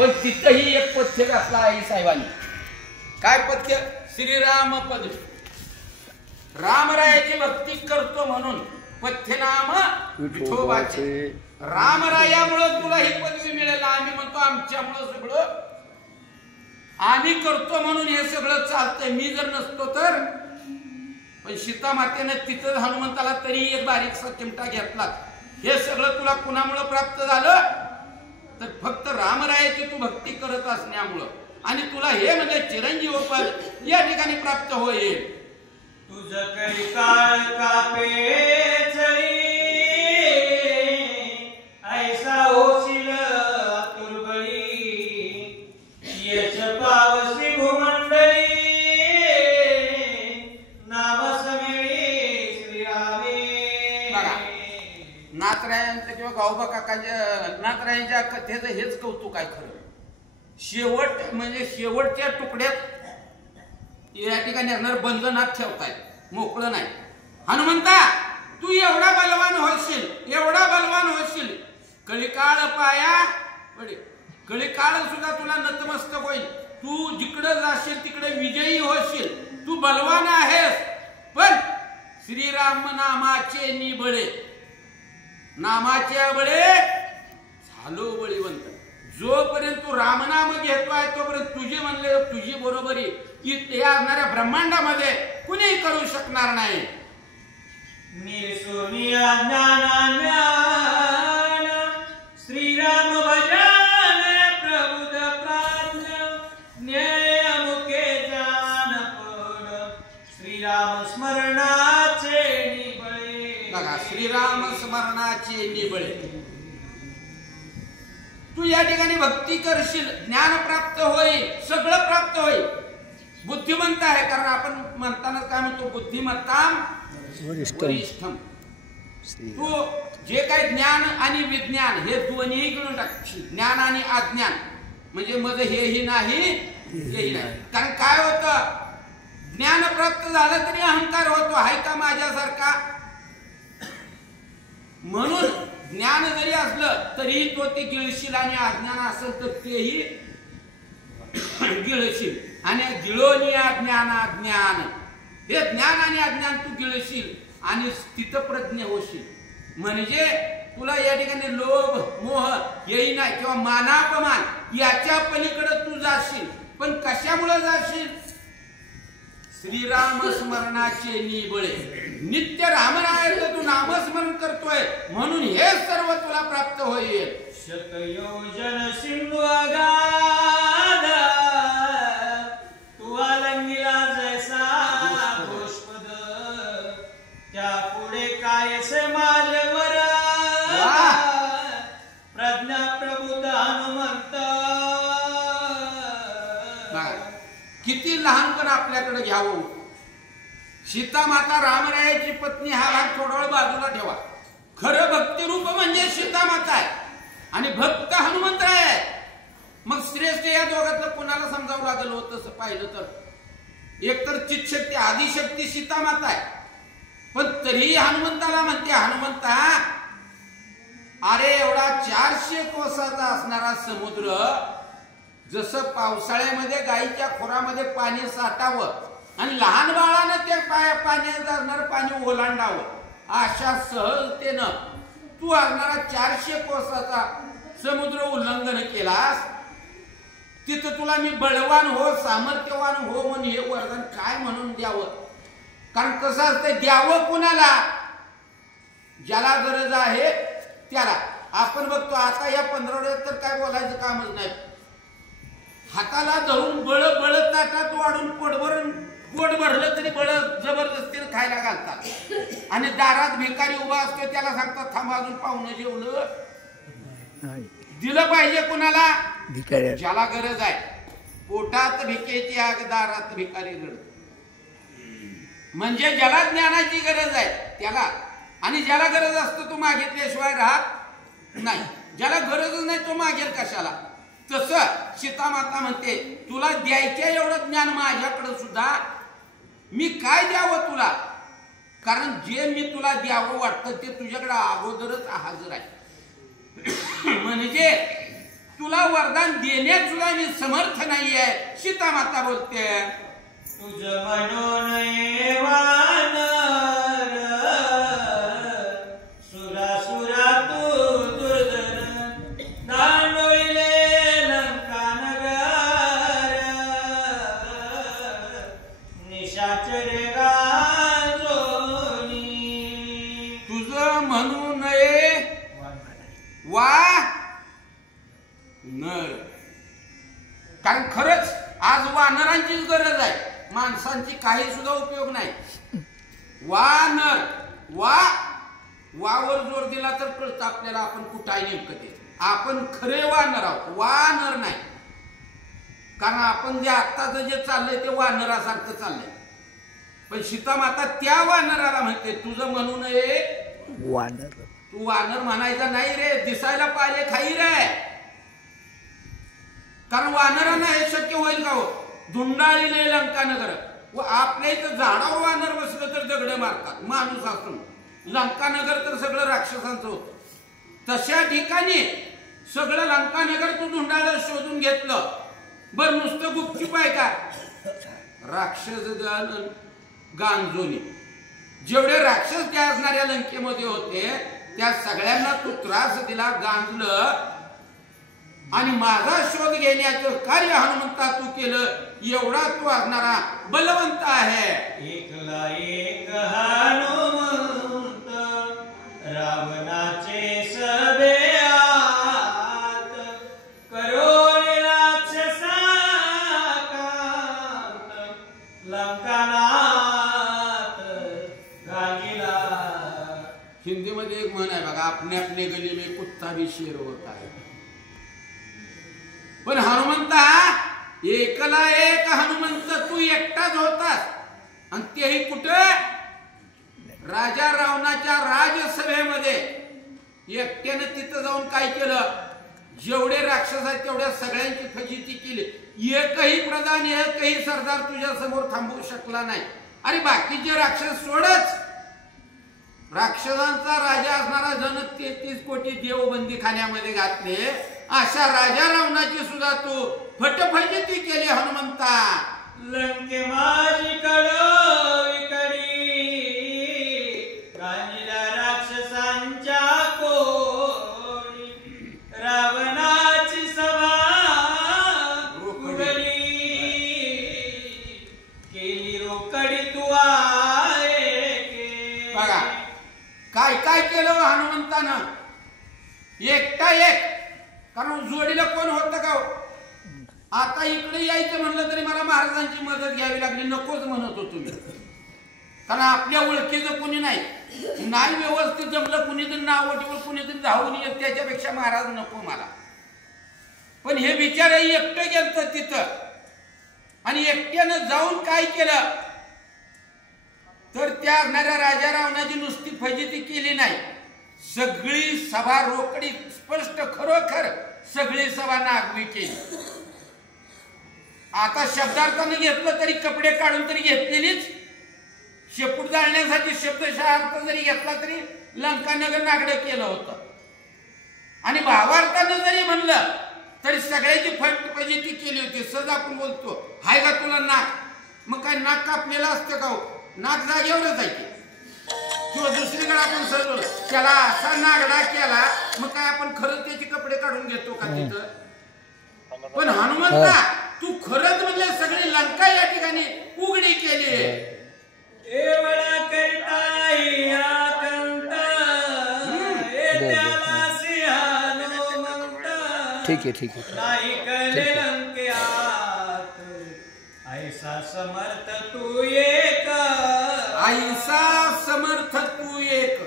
पण तिथंही एक पथ्य घातला आई साहेबांनी. काय पथ्य? श्रीराम पद. रामरायाची भक्ती करतो म्हणून पथ्यनाम विठोबाचे. रामरायामुळे तुला ही पदवी मिळेल. आम्ही म्हणतो आमच्यामुळं सगळं आम्ही करतो म्हणून हे सगळं चालतंय. मी जर नसतो तर. पण सीता मातेनं तिथं हनुमंताला तरी एक बारीकसा चिमटा घेतला. हे सगळं तुला कुणामुळं प्राप्त झालं? तर फक्त रामरायाची तू भक्ती करत असण्यामुळं. आणि तुला हे म्हणजे चिरंजीव पद या ठिकाणी प्राप्त होईल. तुझ काही काळ कापे चरी ऐसा होशील तुरबळी यश पावसी भूमंडळी नाम समेळी श्रीरामे. नाथरायांचं किंवा गावबा काकांच्या नाथरायांच्या कथेचं हेच कौतुक आहे खरं. शेवट म्हणजे शेवटच्या तुकड्यात या ठिकाणी असणार बंधनात ठेवताय, मोकळं नाही. हनुमंता तू एवढा बलवान होशील, एवढा बलवान होशील, कलिकाळ पाया पडे. कलिकाळ सुद्धा तुला नतमस्तक होईल. तू जिकडं जाशील तिकडे विजयी होशील. तू बलवान आहेस. पण श्रीराम नामाचे निबळे, नामाच्या बळे झालो बळीवंत. जोपर्यंत तू रामनाम घेतोय तोपर्यंत तुझी म्हणले तुझी बरोबरी या असणाऱ्या ब्रह्मांडामध्ये कुणीही करू शकणार नाही. निसोनिया ज्ञान ज्ञान श्रीराम भजन प्रबुध प्राण न्याय मुखे जान पड श्रीराम स्मरणाचे निबळे. बघा श्रीराम स्मरणाचे निबळे. तू या ठिकाणी भक्ती करशील, ज्ञान प्राप्त होईल, सगळं प्राप्त होईल. बुद्धिमंत आहे. कारण आपण म्हणताना काय म्हणतो? बुद्धिमत्ता वरिष्ठम. तू जे काही ज्ञान आणि विज्ञान हे दोन्ही घेऊन टाकशील. ज्ञान आणि अज्ञान म्हणजे मग हेही नाही हेही नाही. कारण काय होतं? ज्ञान प्राप्त झालं तरी अहंकार होतो. आहे का माझ्यासारखा? म्हणून ज्ञान जरी असलं तरी तो ते गिळशील आणि अज्ञान असेल तर तेही गिळशील. आणि गिळोनी अज्ञान अज्ञान हे ज्ञान आणि अज्ञान तू गिळशील आणि स्थितप्रज्ञ होशील. म्हणजे तुला या ठिकाणी लोभ मोह येई नाही किंवा मानापमान याच्या पलीकडे तू जाशील. पण कशामुळे जाशील? श्रीराम स्मरणाचे निबळे. नित्य रामरायाचं तू नामस्मरण करतोय म्हणून हे सर्व तुला प्राप्त होईल. शतयोजन सिंधू अगाध तू आलंगिला जैसा पुष्पद त्या पुढे कायसे माझ्यावर प्रज्ञा प्रबुद्ध हनुमंत. किती लहानपण आपल्याकडे घ्यावं. सीता माता रामरायाची पत्नी हा भाग थोडा वेळ बाजूला ठेवा. खरं भक्तिरूप म्हणजे सीता माता आहे आणि भक्त हनुमंतराय आहे. मग श्रेष्ठ या दोघातलं कुणाला समजावं लागलं होतं तसं पाहिलं तर एकतर चितशक्ती आदिशक्ती सीता माता आहे. पण तरीही हनुमंताला म्हणते हनुमंता अरे एवढा 400 कोसाचा असणारा समुद्र जसं पावसाळ्यामध्ये गाईच्या खोरामध्ये पाणी साठावं आणि लहान बाळानं ते पाण्यात असणारं पाणी ओलांडावं अशा सहजतेनं तू असणारा 400 कोसाचा समुद्र उल्लंघन केलास. तिथं तुला मी बळवान हो सामर्थ्यवान हो म्हणून हे वरदान काय म्हणून द्यावं? कारण कसं असतं द्यावं कुणाला? ज्याला गरज आहे त्याला. आपण बघतो आता या 15 तर काय बोलायचं कामच नाही. हाताला धरून बळ बळ ताटात वाढून पोट भरलं तरी बळ जबरदस्तीने खायला घालतात. आणि दारात भिकारी उभा असतो त्याला सांगतात थांबा अजून पाहुणं जेवलं. दिलं पाहिजे कुणाला? ज्याला गरज आहे. पोटात भिकेची आग दारात भिकारी रड. म्हणजे ज्याला ज्ञानाची गरज आहे त्याला. आणि ज्याला गरज असतं तो मागितल्याशिवाय राहत नाही. ज्याला गरजच नाही तो मागेल कशाला? तसं सीता माता म्हणते तुला द्यायचं एवढं ज्ञान माझ्याकडे सुद्धा मी काय द्यावं तुला? कारण जे मी तुला द्यावं वाटतं ते तुझ्याकडे अगोदरच हजर आहे. म्हणजे तुला वरदान देण्यात सुद्धा मी समर्थ नाहीये. सीता माता बोलते, तुझ म्हणून ये वानर सुरा तू दुर्धर दांडोळीले लंका नगर निशाचर गाजोनी. तुझं म्हणू नये वा नर. कारण खरंच आज वानरांचीच गरज आहे, माणसांची काही सुद्धा उपयोग नाही. वानर वावर जोर दिला तर कळतं आपल्याला आपण कुठं आहे नेमकं ते. आपण खरे वानर आहोत, वानर नाही. कारण आपण जे आत्ताचं जे चाललंय ते वानरासारखं चाललंय. पण सीता माता त्या वानराला म्हणते तुझं म्हणू नये वानर. तू वानर म्हणायचा नाही रे, दिसायला पाहिले खाई रे. कारण वानरांना हे शक्य होईल का हो? धुंडाळीले लंका नगर. व आपल्या इथं झाडावर वानर बसलं तर दगड मारतात माणूस असून. लंका नगर तर सगळं राक्षसांचं होतं. तशा ठिकाणी सगळं लंका नगर तू धुंडाळं शोधून घेतलं. बर नुसतं गुपचूप आहे का? राक्षस गांजोनी जेवढे राक्षस त्या असणाऱ्या लंकेमध्ये होते त्या सगळ्यांना तू त्रास दिला, गांजलं. आणि माझा शोध घेण्याचं कार्य हनुमंता तू केलं. एवढा तू असणारा बलवंत आहे. एकला एक हनुमंत रावणाचे सभे आत करोल राक्षसाकांत लंकानाथ गागिला. हिंदीमध्ये एक म्हण आहे बघा, अपने अपने गली में कुत्ता भी शेर होता है. पण हनुमंता एकला एक हनुमंत तू एकटाच होतास. आणि तेही कुठे? राजा रावणाच्या राजसभेमध्ये एकट्यानं तिथं जाऊन काय केलं? जेवढे राक्षस आहेत तेवढ्या सगळ्यांची फजिती केली. एकही प्रधान एकही सरदार तुझ्या समोर थांबवू शकला नाही. आणि बाकीचे राक्षस सोडच, राक्षसांचा राजा असणारा जण 33 कोटी देव बंदीखान्यामध्ये घातले. अशा राजा रावणाची सुद्धा तू फटफजिती केली हनुमंता. लंके माझी कडवी गांजीला राक्षसांच्या कोणी रावणाची सभा उघडी केली रोकडी तू आहे. बघा काय काय केलं हनुमंतानं. एकटा एक. कारण जोडीला कोण होतं का? आता इकडे यायचं म्हणलं तरी मला महाराजांची मदत घ्यावी लागली. नकोच म्हणत होतो मी. कारण आपल्या ओळखीचं कोणी नाही. व्यवस्थित जमलं कुणीतरी नावटीवर कुणीतरी धावून येत त्याच्यापेक्षा महाराज नको मला. पण हे बिचारे एकटं गेलं तिथं. आणि एकट्यानं जाऊन काय केलं तर त्या असणाऱ्या राजा रावणाची नुसती फजिती केली नाही, सगळी सभा रोकडी स्पष्ट खरोखर सगळी सभा नागवी केली. आता शब्दार्थानं घेतलं तरी कपडे काढून तरी घेतलेलीच. शेपूट जाळण्यासाठी शब्दशः अर्थ जरी घेतला तरी लंकानगर नागडं केलं होतं. आणि भावार्थानं जरी म्हणलं तरी सगळ्याची फजिती केली होती. सहज आपण बोलतो हाय का तुला नाक, मग काय नाक कापलेलं असतं का? नाक जागेवरच आहे की. किंवा दुसरीकडे आपण सहज त्याला असा नागडा केला, मग काय आपण खरंच त्याचे कपडे काढून घेतो का तिथं? पण हनुमंता तू खरंच म्हणले सगळी लंका या ठिकाणी उघडी केली. एवढा करता याकंत त्याला सिंहानुमंत ठीक आहे नाही कळले लंकेत ऐसा समर्थ तू एक. ऐसा समर्थ तू एक.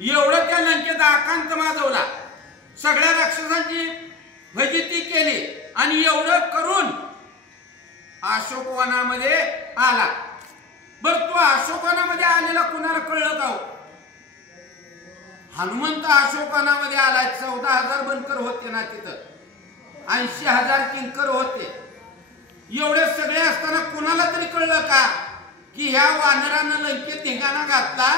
एवढं त्या लंकेत आकांत माजवला, सगळ्या राक्षसांची फजिती केली. आणि एवढं करून अशोकवनामध्ये आला. बर तो अशोकवनामध्ये आलेला कुणाला कळलं का? हनुमंत अशोकवनामध्ये आला. 14,000 बनकर होते ना तिथं, 80,000 किंकर होते. एवढे सगळे असताना कुणाला तरी कळलं का की ह्या वानरानं लंकेत धिंगाणा घातला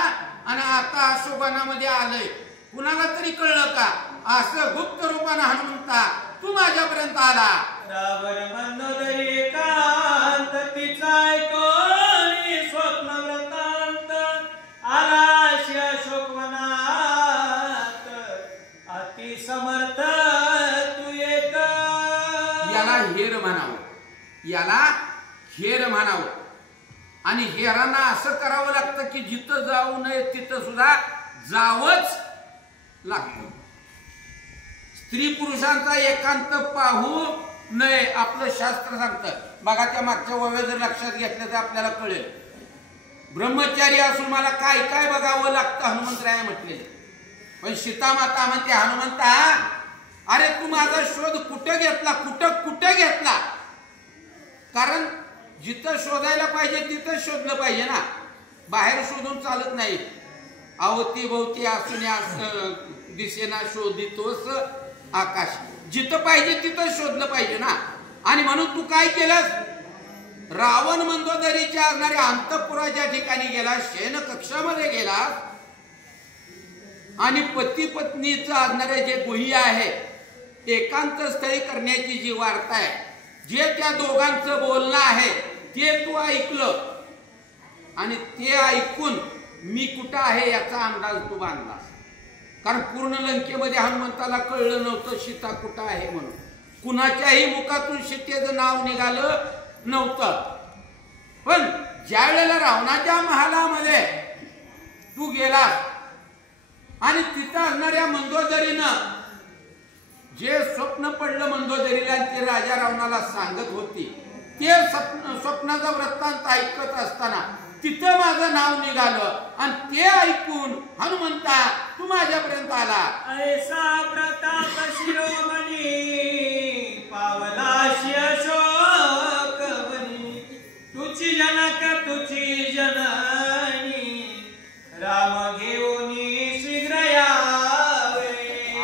आणि आता अशोकवनामध्ये आलंय? कुणाला तरी कळलं का? असं गुप्त रूपानं हनुमंता तू माझ्यापर्यंत आला. रावण मनोदरी एकांत तिचा ऐकून स्वप्न वृत्तांत आला अशोकवनात अति समर्थ तू एक. याला हेर म्हणावं, याला हेर म्हणावं. आणि हेरांना असं करावं लागतं की जिथं जाऊ नये तिथं सुद्धा जावंच लागतं. स्त्री पुरुषांचा एकांत पाहू नये आपलं शास्त्र सांगतं. बघा त्या मागच्या ओव्या जर लक्षात घेतल्या तर आपल्याला कळेल. ब्रह्मचारी असून मला काय काय बघावं लागतं हनुमंतराया म्हटलेले. पण सीतामाता म्हणते हनुमंता अरे तू माझा शोध कुठं घेतला, कुठं कुठं घेतला. कारण जिथं शोधायला पाहिजे तिथं शोधलं पाहिजे ना, बाहेर शोधून चालत नाही. अवती भोवती असून दिसेना शोधितोस आकाश. जिथं पाहिजे तिथं शोधलं पाहिजे ना. आणि म्हणून तू काय केलंस, रावण मंदोदरीच्या असणाऱ्या अंतःपुराच्या ठिकाणी गेला, शयन कक्षामध्ये गेला आणि पती पत्नीचं असणारे जे गुह्य आहे एकांत स्थळी करण्याची जी वार्ता आहे, जे त्या दोघांचं बोलणं आहे ते तू ऐकलं. आणि ते ऐकून मी कुठं आहे याचा अंदाज तू बांधला. कारण पूर्ण लंकेमध्ये हनुमंताला कळलं नव्हतं सीता कुठं आहे म्हणून. कुणाच्याही मुखातून सीतेचं नाव निघालं नव्हतं. पण ज्या वेळेला रावणाच्या महालामध्ये तू गेला आणि तिथं असणाऱ्या मंदोदरीनं जे स्वप्न पडलं मंदोदरीला ते राजा रावणाला सांगत होती, ते स्वप्नाचा वृत्तांत ऐकत असताना तिथं माझं नाव निघालं आणि ते ऐकून हनुमंता तू माझ्यापर्यंत आला. ऐसा प्रताप शिरोमणी पावलाशी अशोकवनी तुझी जनक तुझी जननी राम घेऊन शीघ्र यावे.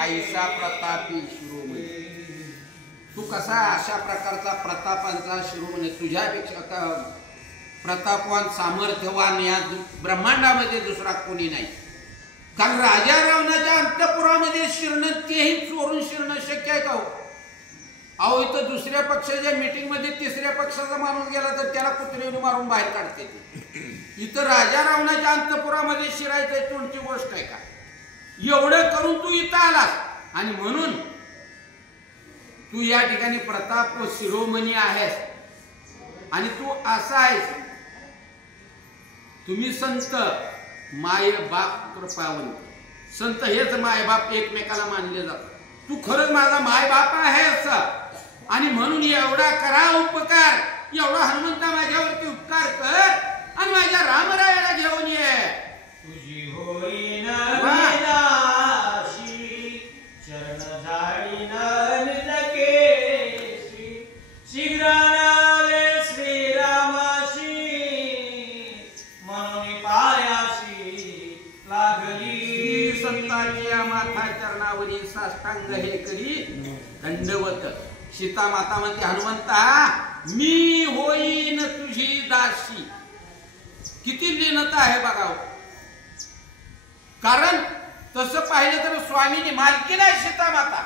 ऐसा प्रतापी शिरोमणी, तू कसा अशा प्रकारचा प्रतापांचा शिरोमणी, तुझ्यापेक्षा प्रतापवान सामर्थ्यवान या ब्रह्मांडामध्ये दुसरा कोणी नाही. कारण राजा रावणाच्या अंतपुरामध्ये शिरणं तेही चोरून शिरणं शक्य आहे का हो? अहो इथं दुसऱ्या पक्षाच्या मीटिंग मध्ये तिसऱ्या पक्षाचा माणूस गेला तर त्याला कुत्रेने मारून बाहेर काढते ते. इथं राजा रावणाच्या अंतपुरामध्ये शिरायचं कोणती गोष्ट आहे का? एवढं करून तू इथं आलास आणि म्हणून तू या ठिकाणी प्रताप शिरोमणी आहेस. आणि तू असा आहेस, तुम्ही संत माय बाप कृपावंत. संत हेच माय बाप एकमेकाला मानले जातात. तू खरंच माझा माय बाप आहे असं. आणि म्हणून एवढा करा उपकार, एवढा हनुमंता माझ्यावरती उपकार कर आणि माझ्या रामरायाला घेऊन ये. तुझी होईन विलाशी चरण जाळीन निजकेशी शीघ्र आले श्रीरामाशी म्हणून पायाशी लागली. संतांच्या माथा चरणावरी साष्टांग हे करी दंडवत. सीता माता म्हणते हनुमंता मी होईन तुझी दासी. किती लीनता आहे बघाव. कारण तसं पाहिलं तर स्वामीनी मालकी नाही सीता माता.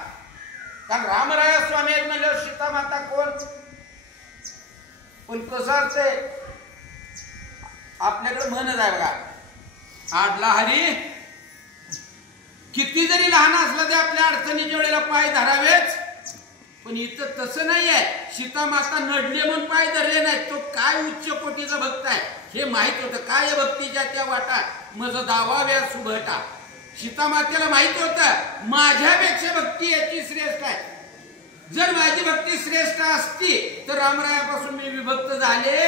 कारण रामराया स्वामी आहेत म्हणजे सीता माता कोण? पण कसं असतंय आपल्याकडे म्हणत आहे बघा, आडला हरी किती जरी लहान असलं ते आपल्या अडचणीच्या वेळेला पाय धरावेच. पण इथं तसं नाहीये. सीता माता नडले म्हणून पाय धरले नाहीत. तो काय उच्च कोटीचा भक्त आहे हे माहित होतं. काय भक्तीच्या त्या वाटात मज दावाव्या सुभटा. सीता मातेला माहित होतं माझ्यापेक्षा भक्ती याची श्रेष्ठ आहे. जर माझी भक्ती श्रेष्ठ असती तर रामरायापासून मी विभक्त झाले.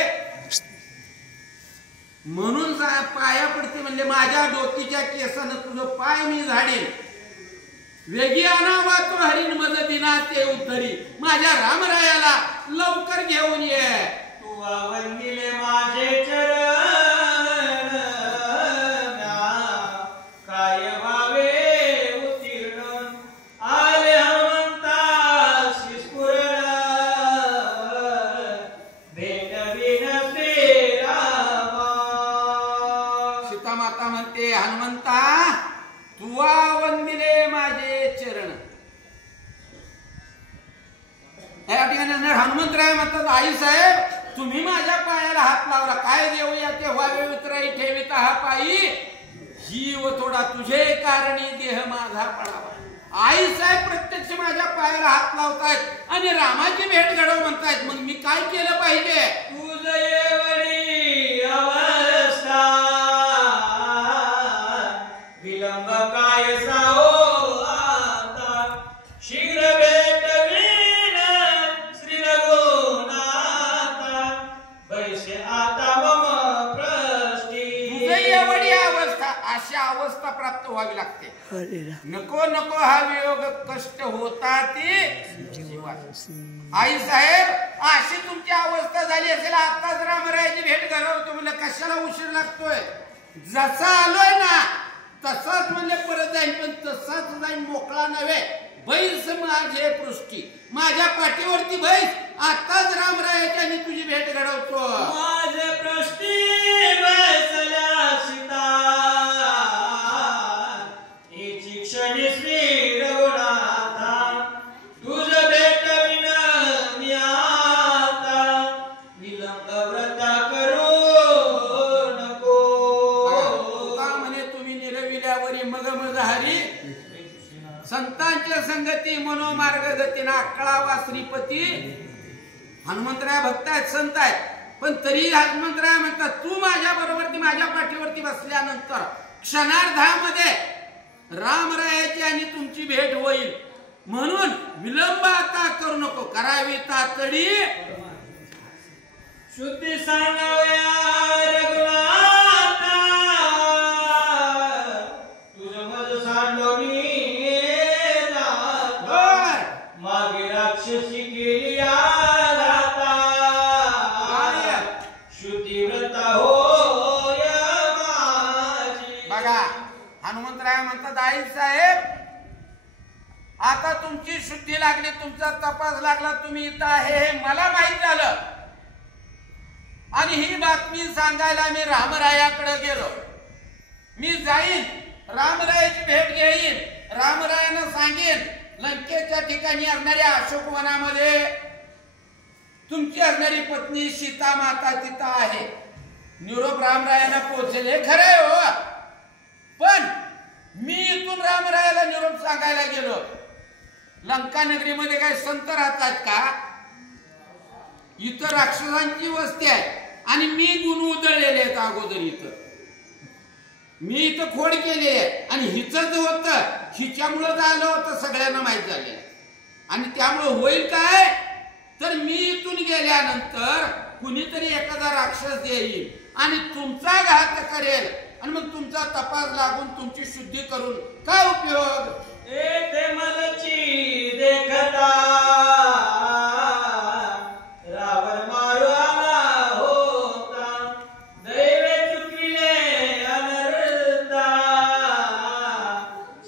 म्हणून पाया पडते म्हणले माझ्या डोकीच्या केसानं तुझं पाय मी झाडेन. वेगी आणावा तो हरिण मज दिना ते उद्धरी. माझ्या रामरायाला लवकर घेऊन ये. तू वंदिले माझे चरण काय व्हावे उत्तीर्ण आले हनुमंताशी स्फुरण भेट विनते रामा. सीता माता म्हणते हनुमंता तुवा वंदिले माझे चरण. या ठिकाणी हनुमंतराय म्हणतात आई साहेब तुम्ही माझ्या पायाला हात लावला काय देऊया ते व्हावे उतराई ठेविता हा पायी जीव थोडा तुझे कारणी देह माझा पडावा। आई साहेब प्रत्यक्ष माझ्या पायाला हात लावतायत आणि रामाची भेट घडव म्हणतायत, मग मी काय केलं पाहिजे? तुझ एवढी अवस्था विलंब काय साओ आता शीघ्र भेटवीन श्री रघुनाथा बैसे आता मम प्रस्ती। तुझ एवढी अवस्था अशी अवस्था प्राप्त व्हावी लागते। नको नको हा वियोग कष्ट होता ती आई साहेब अशी तुमची अवस्था झाली असेल आताच रामरायाची भेट घडवतो म्हणलं कशाला उशीर लागतोय? जसा आलोय ना तसाच म्हणले परत जाईन, पण तसाच जाईन मोकळा नव्हे। बैस माझे पृष्ठी माझ्या पाठीवरती बैस आताच रामरायाची आणि तुझी भेट घडवतो। माझे पृष्ठी बसल्या सीता एची क्षणी श्री रघुनाथा तुझ भेटविन मी आता विलंब व्रता करू नको। तुका म्हणे तुम्ही निरविल्यावरी मग मज हरी संतांच्या संगती मनोमार्ग गतीना अक्कळावा श्रीपती। हनुमंतराय भक्त आहेत संत आहेत पण तरी हनुमंतराय म्हणतात तू माझ्या बरोबरती माझ्या पाठीवरती बसल्यानंतर क्षणार्धामध्ये रामरायाची आणि तुमची भेट होईल म्हणून विलंब आता करू नको करावी तातडी शुद्धी सांगाव्या रघुनाथा तुझ मज सांडोनी मागे राक्षसी केली आघाता शुद्धी व्रता होय माझी। बघा हनुमंतराय म्हणतात आई साहेब आता तुमची शुद्धी लागली तुमचा तपास लागला तुम्ही इथं आहे हे मला माहित झालं आणि ही बातमी सांगायला मी रामरायाकडे गेलो। मी जाईन रामरायाची भेट घेईन रामरायानं सांगेन लंकेच्या ठिकाणी असणाऱ्या अशोकवनामध्ये तुमची असणारी पत्नी सीता माता तिथं आहे। निरोप रामरायाला पोहोचेल हे खरंय हो, पण मी इथून रामरायाला निरोप सांगायला गेलो लंका नगरीमध्ये काय संत राहतात का? इथं राक्षसांची वस्ती आहे आणि मी गुण उधळलेले आहेत अगोदर इथं मी इथं खोड केली आहे आणि हिचं जो होतं हिच्यामुळं झालं होतं सगळ्यांना माहीत झालेलं आणि त्यामुळं होईल काय तर मी इथून गेल्यानंतर कुणीतरी एखादा राक्षस येईल आणि तुमचा घात करेल आणि मग तुमचा तपास लागून तुमची शुद्धी करून काय उपयोग? येथे मलची देखता रावण मारू आला होता दैवे चुकविले अनर्था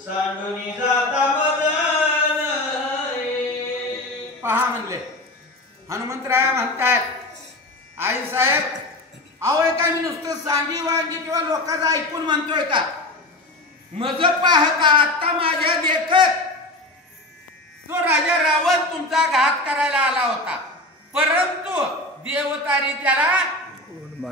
सांडूनी जाता मदन। पहा म्हणले हनुमंतराय म्हणतात आई साहेब अहो का मी नुसतं सांगी वांगी किंवा लोकांचं ऐकून म्हणतोय का? मज पाहता आता माझ्या देखत तो राजा रावण तुमचा घात करायला आला होता परंतु देवतारी त्याला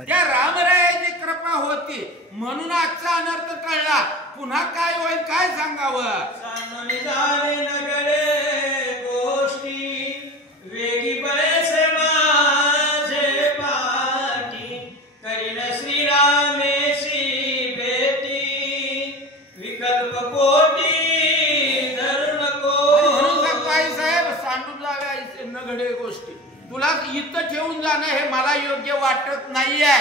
त्या रामरायाची कृपा होती म्हणून आजचा अनर्थ टळला। पुन्हा काय होईल काय सांगावं? सांडूनी झाले नगडे गोष्टी वेगी बळेसे माझे पाठी करीन श्रीरामेशी भेटी विकल्प कोटी धरू नको। म्हणून सांगतो आई साहेब सांडून जावे आईचे नगडे गोष्टी तुला इथं ठेवून जाणं हे मला योग्य वाटत नाहीये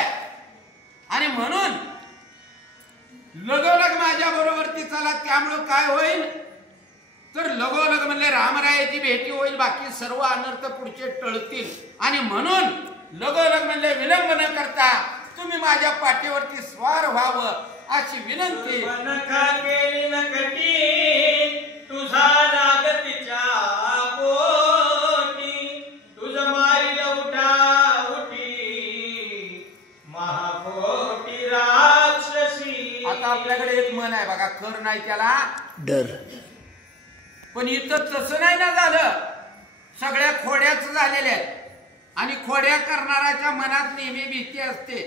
आणि म्हणून लगोलग माझ्या बरोबरती चला त्यामुळं काय होईल तर लगोलग म्हणले रामरायाची भेटी होईल बाकी सर्व अनर्थ पुढचे टळतील आणि म्हणून लगोलग म्हणले विलंब न करता तुम्ही माझ्या पाठीवरती स्वार व्हावं अशी विनंती। नखा केली नकटी तुझा नागतीच्या पोटी तुझ मारी उठा उठी महापोटी राक्षसी। आता आपल्याकडे एक मन आहे बघा खर नाही त्याला डर पण इथं तसं नाही ना झालं सगळ्या खोड्याच झालेल्या आहेत आणि खोड्या करणाऱ्याच्या मनात नेहमी भीती असते.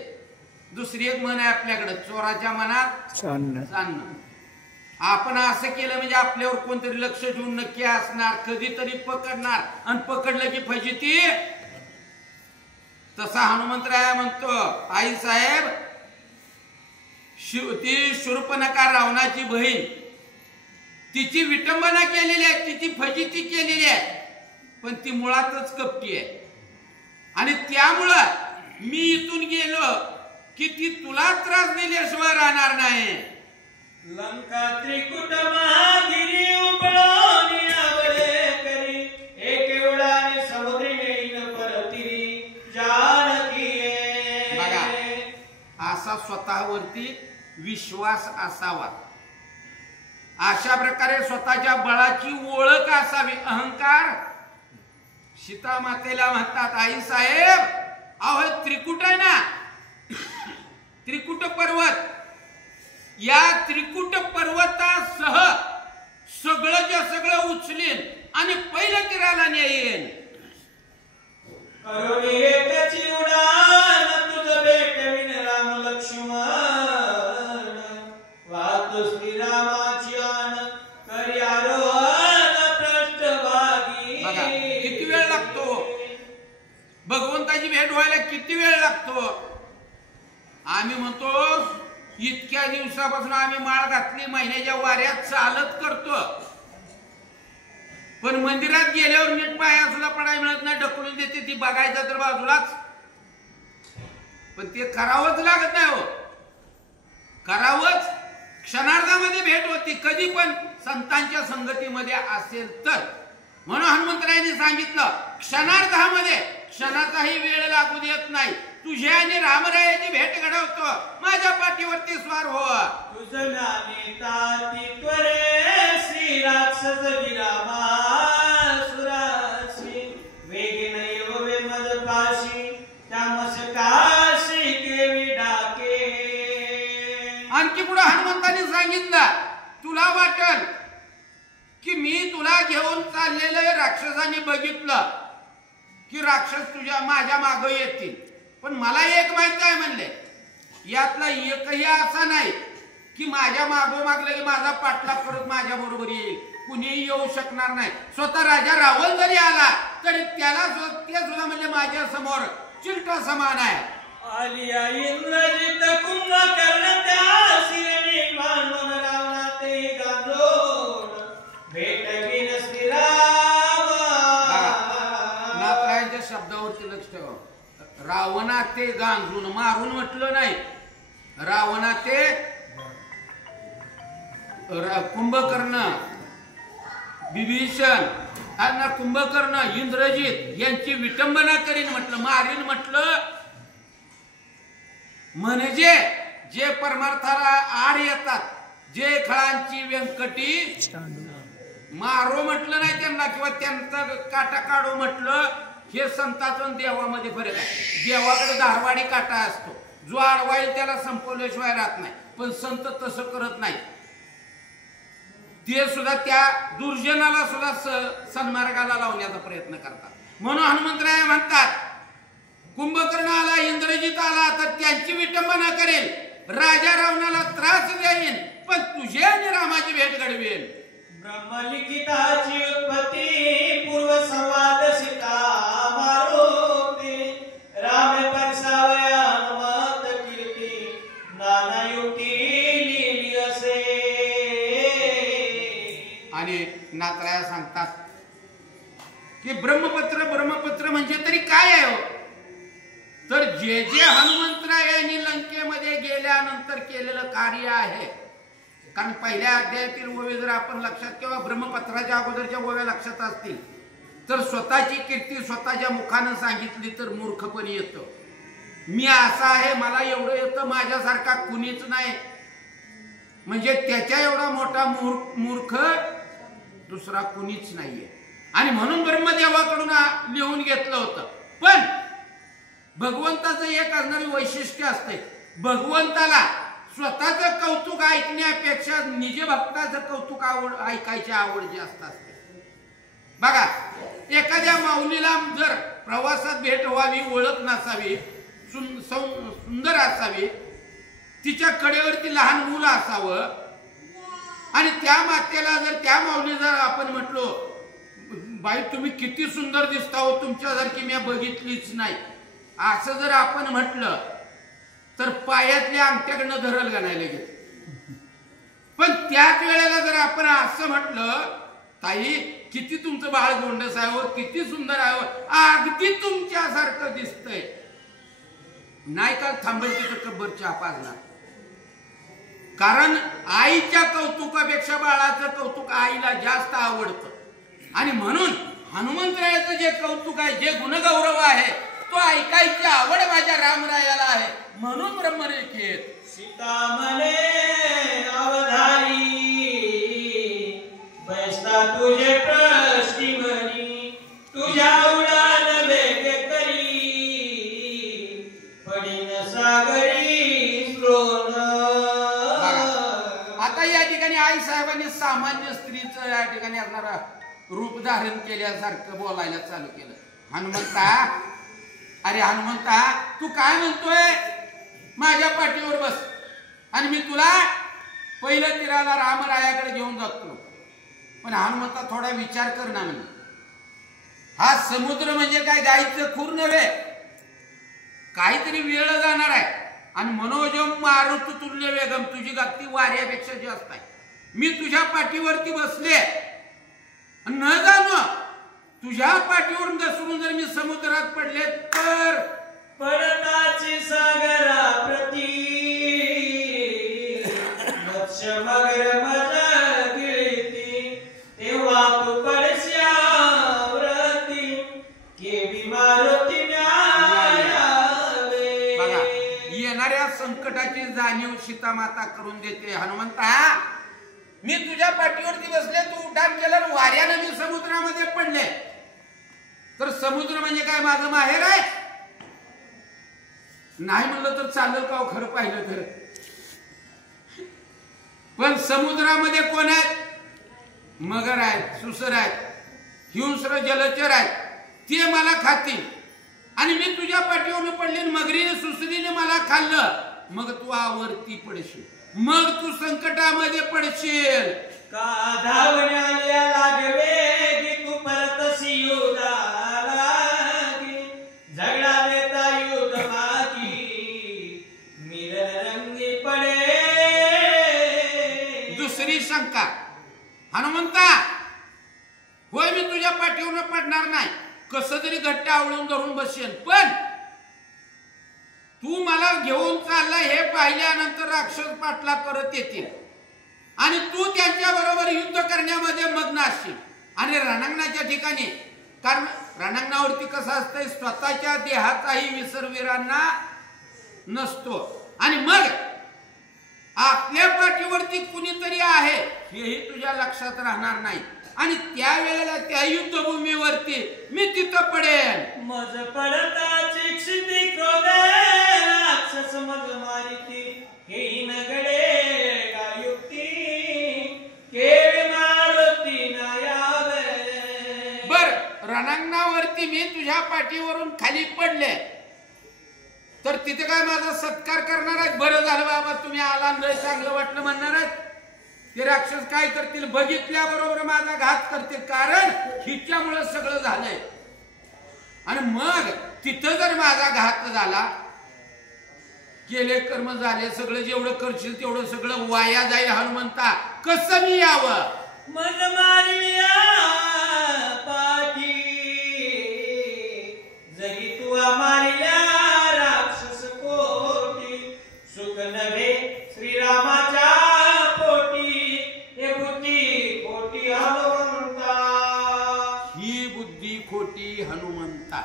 दुसरी एक म्हण आहे आपल्याकडे, चोराच्या मनात चांदणं. आपण असं केलं म्हणजे आपल्यावर कोणतरी लक्ष ठेवून नक्की असणार, कधीतरी पकडणार आणि पकडलं की फजिती. तसा हनुमंतराय म्हणतो, आई साहेब ती शूर्पणखा रावणाची बहीण, तिची विटंबना केलेली आहे, तिची फजिती केलेली आहे, पण ती मुळातच कपटी आहे. आणि त्यामुळं मी इथून गेलो की ती तुला त्रास दिल्याशिवाय राहणार नाही. लंका त्रिकुट महागिरी उपळून आवडे करी, एक उडाने समुद्री नेईन परतिरी जानकी. बघा, असा स्वतःवरती विश्वास असावा, अशा प्रकारे स्वतःच्या बळाची ओळख असावी. अहंकार, सीता मातेला म्हणतात, आई साहेब अहो त्रिकुट आहे ना, त्रिकुट पर्वत, या त्रिकुट पर्वतासह सगळंच्या सगळं उचलेन आणि पहिलं तीराला नेईन. करुणी एकची उडान तुझ भेटविन राम लक्ष्मण, वाहतो श्रीरामाची आण करी आरोहण पृष्ठभागी. बघा किती वेळ लागतो, भगवंताची भेट व्हायला किती वेळ लागतो. आम्ही म्हणतो इतक्या दिवसापासून आम्ही माळ घातली, महिन्याच्या वाऱ्यात चालत करतो, पण मंदिरात गेल्यावर नीट पाया सुद्धा पडायला मिळत नाही, ढकलून देते ती, बघायचं तर बाजूलाच. पण ते करावंच लागत नाही हो, करावंच. क्षणार्धामध्ये भेट होती, कधी पण संतांच्या संगतीमध्ये असेल तर. म्हणून हनुमंतरायांनी सांगितलं, क्षणार्धामध्ये क्षणाचाही वेळ लागू देत नाही, तुझ्या आणि रामरायाची भेट घडवतो, माझ्या पाठीवरती स्वार हो. तुझ नामे ताती त्वरे श्री राक्षस विरामा सुरासी, वेगे नैव वे मज पाशी त्यामस काशी केवी डाके. आणखी पुढे हनुमंतांनी सांगितलं, तुला वाटल की मी तुला घेऊन चाललेलं राक्षसांनी बघितलं की राक्षस तुझ्या माझ्या मागे येतील, पण मला एक माहिती आहे म्हणले, यातला एकही असा नाही की माझ्या मागोमागले की माझा पाठलाग करत माझ्या बरोबर येईल, कुणीही येऊ शकणार नाही. स्वतः राजा रावण जरी आला तरी त्याला ते सुद्धा म्हणजे माझ्या समोर चिलटा समान आहे. आलिया इंद्रजित कुंभकर्ण त्या शिरणी मांडून रावणा ते गांजोड भेटविन श्रीराम. नाथरायांच्या शब्दावरती लक्ष ठेवा, रावणा ते गांजून, मारून म्हटलं नाही, रावणा ते कुंभकर्ण, विभीषण आणि कुंभकर्ण, इंद्रजित यांची विटंबना करीन म्हटलं, मारीन म्हटलं. म्हणजे जे परमार्थाला आड येतात, जे खळांची व्यंकटी, मारो म्हटलं नाही त्यांना किंवा त्यांचा काटा काढू म्हटलं. हे संताचं देवामध्ये फरक आहे. देवाकडे धारवाडी काटा असतो, जो आडवाईल त्याला संपवल्याशिवाय राहत नाही, पण संत तसं करत नाही. ते सुद्धा त्या दुर्जनाला सुद्धा सन्मार्गाला लावण्याचा प्रयत्न करतात. म्हणून हनुमंतराय म्हणतात, कुंभकर्ण आला, इंद्रजित आला तर त्यांची विटंबना करेल, राजा रावणाला त्रास देईन, पण तुझे आणि रामाची भेट घडवेल. ब्रह्मलिखिताची उत्पत्ती पूर्व संवाद सीता मारुती, राम परसावया हनुमत कीर्ती नाना युक्ती लिहिली असे. आणि नाथराया सांगतात की ब्रह्मपत्र, ब्रह्मपत्र म्हणजे तरी काय आहे हो? तर जे जे हनुमंतरायांनी लंकेमध्ये गेल्यानंतर केलेलं कार्य आहे. कारण पहिल्या अध्यायातील ओवे जर आपण लक्षात किंवा ब्रह्मपत्राच्या अगोदरच्या ओव्या लक्षात असतील तर स्वतःची कीर्ती स्वतःच्या मुखानं सांगितली तर मूर्खपणी येतं. मी असा आहे, मला एवढं येतं, माझ्यासारखा कुणीच नाही, म्हणजे त्याच्या एवढा मोठा मूर्ख दुसरा कुणीच नाहीये. आणि म्हणून ब्रह्मदेवाकडून लिहून घेतलं होतं. पण भगवंताचं एक असणारी वैशिष्ट्य असते, भगवंताला स्वतःचं कौतुक ऐकण्यापेक्षा निज भक्ताचं कौतुक ऐकायची आवड जास्त असते. बघा, एखाद्या माऊलीला जर प्रवासात भेट व्हावी, ओळख नसावी, सुंदर असावी, तिच्या कडेवरती लहान मुलं असावं, आणि त्या मातेला जर, त्या माऊली जर आपण म्हटलो, बाई तुम्ही किती सुंदर दिसता हो, तुमच्यासारखी मी बघितलीच नाही, असं जर आपण म्हटलं तर पायातल्या अंगठ्याकडनं धरल का नाही लगेच. पण त्याच वेळेला जर आपण असं म्हटलं, ताई किती तुमचं बाळ गोंडस आहे हो, किती सुंदर आहे हो, अगदी तुमच्यासारखं दिसतंय, नाही का थांबेल तिथं कब्बर चहा पाजणार. कारण आईच्या कौतुकापेक्षा बाळाचं कौतुक आईला जास्त आवडतं. आणि म्हणून हनुमंतरायाचं जे कौतुक आहे, जे गुणगौरव आहे, तो ऐकायची आवड माझ्या रामरायाला आहे. म्हणून ब्रह्मरेखेत सीता म्हणे अवधारी बैसता तुझे प्रश्नी म्हणी, तुझ्या उडान वेग करी पडीन सागरी स्रोन. आता या ठिकाणी आई साहेबांनी सामान्य स्त्रीचं या ठिकाणी असणारा रूप धारण केल्यासारखं बोलायला चालू केलं. हनुमंता, अरे हनुमंता, तू काय म्हणतोय, माझ्या पाठीवर बस आणि मी तुला पहिलं तीराला रामरायाकडे घेऊन जातो. पण हनुमंता थोडा विचार कर ना, म्हणजे हा समुद्र म्हणजे काय गाईचं खूर नव्हे, काहीतरी वेळ जाणार आहे. आणि मनोजम मारुत तुल्य वेगम, तुझी गती वाऱ्यापेक्षा जास्त आहे. मी तुझ्या पाठीवरती बसले, न जाणो तुझ्या पाठीवरून घसरून जर मी समुद्रात पडले तर पडताची सागरा प्रती मत्स्य मगर मजा गिळती, तेव्हा तू पडश्यावरती केवी मारुती न्यायावे. बघा, येणाऱ्या संकटाची जाणीव सीतामाता करून देते. हनुमंता, मी तुझ्या पाठीवरती बसले, तू उड्डाण केलं, वाऱ्यानं मी समुद्रामध्ये पडले, तर समुद्र म्हणजे काय माझं माहेर आहे? नाही म्हणलं तर चालेल का खरं पाहिलं तर. पण समुद्रामध्ये कोण आहेत? मगर आहेत, सुसर आहेत, हिंस्र जलचर आहेत, ते मला खातील. आणि मी तुझ्या पाठीवरून पडले, मगरीने सुसरीने मला खाल्लं, मग तू आवर्ती पडशील, मग तू संकटामध्ये पडशील. का धावण्याला लागवे की तू परतसी युद्धाला लागी, झगडा देता युद्ध मागी मिलन रंगी पडे. दुसरी शंका, हनुमंता, होय मी तुझ्या पाठीवरून पडणार नाही, कसं तरी घट्ट आवळून धरून बसेल, पण तू मला घेऊन चालला हे पाहिल्यानंतर राक्षस पाटला करत येतील आणि तू त्यांच्या बरोबर युद्ध करण्यामध्ये मग्न असशील. आणि रणांगणाच्या ठिकाणी, कारण रणांगणावरती कसं असतंय, स्वतःच्या देहाचाही विसरवीरांना नसतो, आणि मग आपल्या पाठीवरती कुणीतरी आहे हेही तुझ्या लक्षात राहणार नाही. आणि त्यावेळेला त्या युद्धभूमीवरती मी तिथं पडेन. मज पडताची क्षिती क्रोधे राक्षस मग मारिती, हे नगडे गायुक्ती केवी मारुती न्यायावे. बर, रणांगणावरती मी तुझ्या पाठीवरून खाली पडले तर तिथे काय माझा सत्कार करणार आहेत? बरं झालं बाबा तुम्ही आला, लय चांगलं वाटलं म्हणणार आहेत? ते राक्षस काय करतील? बघितल्याबरोबर माझा घात करतील, कारण हिच्यामुळे सगळं झालंय. आणि मग तिथं जर माझा घात झाला, केले कर्म झाले, सगळं जेवढं करशील तेवढं सगळं वाया जाईल. हनुमंता, कसं मी यावं? मन मारिया पाठी जगी तुवा मारिल्या राक्षस कोटी, सुख नव्हे श्रीरामाच्या पोटी, हे बुद्धी खोटी हनुमंता. ही बुद्धी खोटी हनुमंता.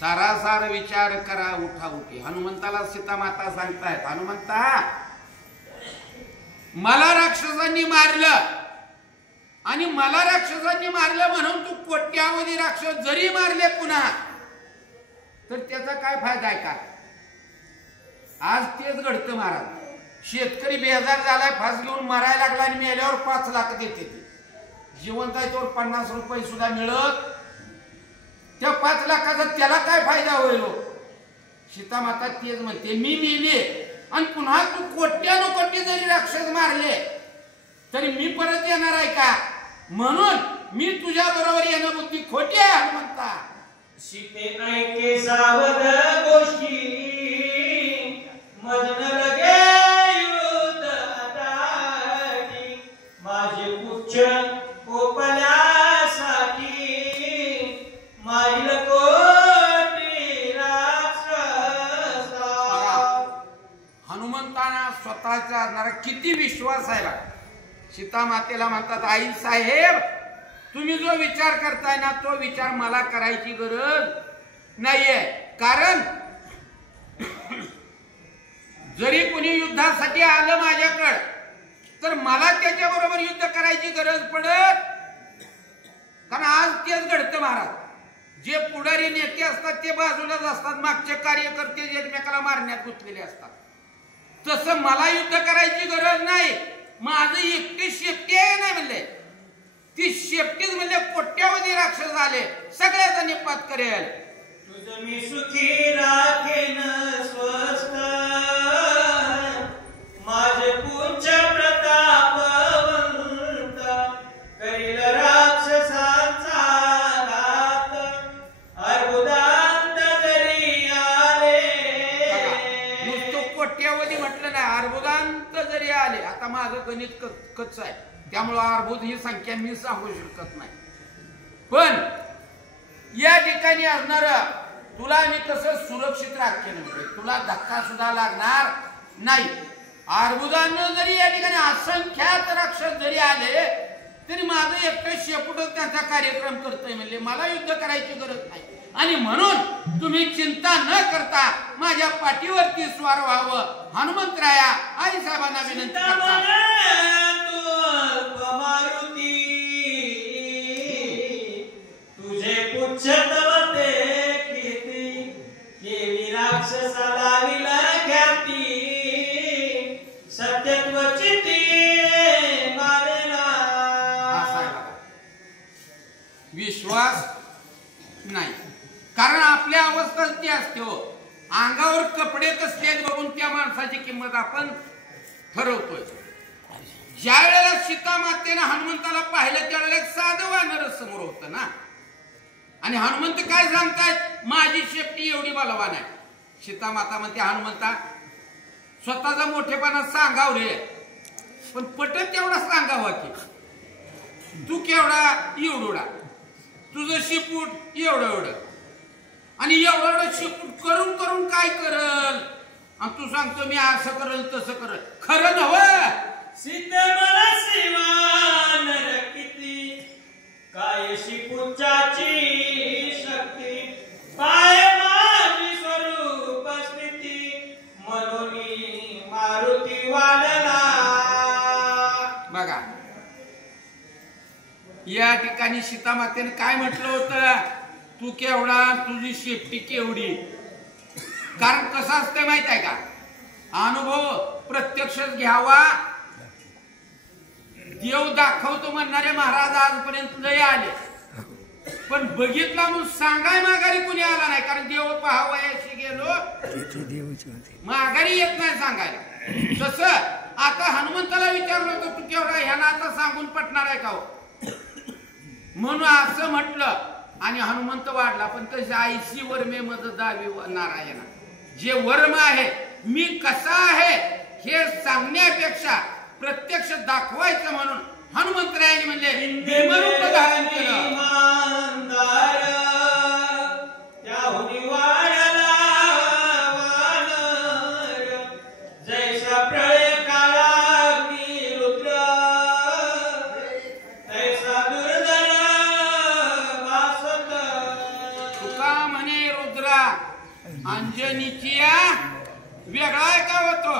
सारासार विचार करा, उठा उठी. हनुमंताला सीतामाता सांगतायत, हनुमंता, मला राक्षसांनी मारलं, आणि मला राक्षसांनी मारलं म्हणून तू कोट्यावधी राक्षस जरी मारले पुन्हा, तर त्याचा काय फायदा आहे का? आज तेच घडतं महाराज. शेतकरी बेजार झालाय, फास घेऊन मरायला लागला, आणि मेल्यावर 5 लाख देते. जिवंत आहे तोवर 50 रुपये सुद्धा मिळत, त्या 5 लाखाचा त्याला काय फायदा होईल? सीता माता तेच म्हणते, मी मेले आणि पुन्हा तू कोट्यानो कोटी जरी राक्षस मारले तरी मी परत येणार आहे का? म्हणून मी तुझ्या बरोबर येणं बुद्धी खोटी आहे हनुमंता. सीते ऐके सावध गोष्टी मदन लगे युद्ध आटाटी, माझे पुच्छ कोपल्यासाठी माईल कोटी राक्षस. हनुमंताना स्वतःचा असणारा किती विश्वास आहे बघा. सीता मातेला म्हणतात, आई साहेब तुम्ही जो विचार करताय ना तो विचार मला करायची गरज नाहीये. कारण जरी कोणी युद्धासाठी आलं माझ्याकडे तर मला त्याच्या बरोबर युद्ध करायची गरज पडत. कारण आज तेच घडतं महाराज. जे पुढारी नेते असतात ते बाजूलाच असतात, मागचे कार्यकर्ते एकमेकाला मारण्यात गुंतलेले असतात. तसं मला युद्ध करायची गरज नाही. माझं एकटी शेपटी आहे नाही म्हणले, ती शेपटीच म्हणले कोट्यावधी राक्षस आले, सगळ्याचा निपात करेल. तुझ मी सुखी राखेन स्वस्थ, माझे पुच्छ प्रतापवंत, करील राक्षसांचा घात, अर्बुदांत जरी आले. नुसतं कोट्यावधी म्हटलं नाही, अर्बुदांत जरी आले. आता माझं गणित कच्च आहे त्यामुळं अर्बुद ही संख्या मी सांगू शकत नाही. पण या ठिकाणी असणार तुला मी कसं सुरक्षित राखेन, तुला धक्का सुद्धा लागणार नाही. अर्बुदांना जरी या ठिकाणी असंख्यात राक्षस जरी आले तरी माझं एकटं शेपूटच त्यांचा कार्यक्रम करतोय म्हणले, मला युद्ध करायची गरज नाही. आणि म्हणून तुम्ही चिंता न करता माझ्या पाठीवरती स्वार व्हावं. हनुमंतराया आई साहेबांना विनंती करता. मारुती तुझे पुच्छ तवते किती, केवी राक्षसा लाविल ख्याती, सत्यत्वचिती मारेला. विश्वास नाही, कारण आपल्या अवस्था ती असते हो. अंगावर कपडे कसले बघून त्या माणसाची किंमत आपण ठरवतोय. ज्या वेळेला सीता मातेने हनुमंताला पाहिलं त्यावेळेला एक साधं वानर समोर होतं ना, आणि हनुमंत काय सांगतायत, माझी शेपटी एवढी बलवान आहे. सीता माता म्हणते, हनुमंता स्वतःचा मोठेपणा सांगाव रे, पण पटत तेवढा सांगावा की तू केवढा एवढा, तुझं शिपूट एवढं एवढं, आणि एवढं शिपूट करून करून काय करल, आणि तू सांगतो मी असं करल तसं करल. खरं नव्ह. सिद्ध मला शिवानर किती, काय शिपुच्चाची शक्ती, पाय माझी स्वरूप स्थिती, मनोनी मारुती वाढला. बघा या ठिकाणी सीता मातेने काय म्हटलं होतं, तू केवढा, तुझी शेपटी केवढी. कारण कसं असतं माहित आहे का, अनुभव प्रत्यक्षच घ्यावा. देव दाखवतो म्हणणारे महाराज आजपर्यंत लय आले, पण बघितला म्हणून सांगाय माघारी कुणी आला नाही. कारण देव पाहावयाशी गेलो माघारी येत नाही सांगायला. तसं आता हनुमंताला विचारलं होतं तू केवढा, ह्याला आता सांगून पटणार आहे का हो, म्हणून असं म्हटलं आणि हनुमंत वाढला. पण तसे आईशी वर्मे मद दावी नारायणा, जे वर्म आहे मी कसा आहे हे सांगण्यापेक्षा प्रत्यक्ष दाखवायचं म्हणून हनुमंतरायांनी म्हणले भीमरूप धारण केलं. जैसा प्रळय काळाग्नी रुद्र, तैसा दुर्धर वासत. तुका म्हणे रुद्रा अंजनीची वेगळा का होतो.